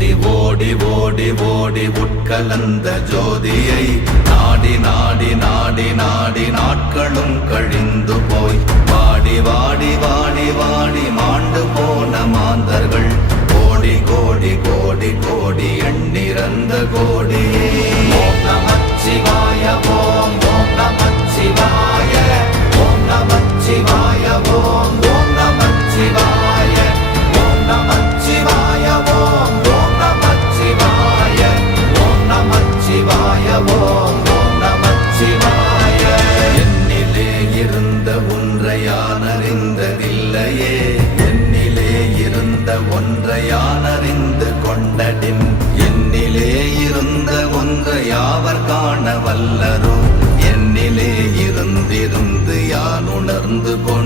ஓடி ஓடி ஓடி ஓடி உட்கலந்த ஜோதியை நாடி நாடி நாடி நாடி நாட்களும் கழிந்து போய் வாடி வாடி வாடி வாடி மாண்டு போன மாந்தர்கள் கோடி கோடி கோடி கோடி எண்ணிறந்த கோடியே. ஓம் நமச்சிவாய ஓம் ஓம் நமச்சிவாய ஓம் நமச்சிவாய ஓம் ஓம் நமச்சிவாய ஓம் நமச்சிவாய ஓம் ஓம் நமச்சிவாய ஓம் நமச்சிவாய ஓம் ஓம் நமச்சிவாய. என்னிலே இருந்த ஒன்றை யான் அறிந்ததில்லையே, என்னிலே இருந்த ஒன்றை யான் அறிந்து கொண்டடின், என்னிலே இருந்த ஒன்றை யாவர் காண வல்லரோ, என்னிலே இருந்திருந்து யான் உணர்ந்து கொண்டேன்.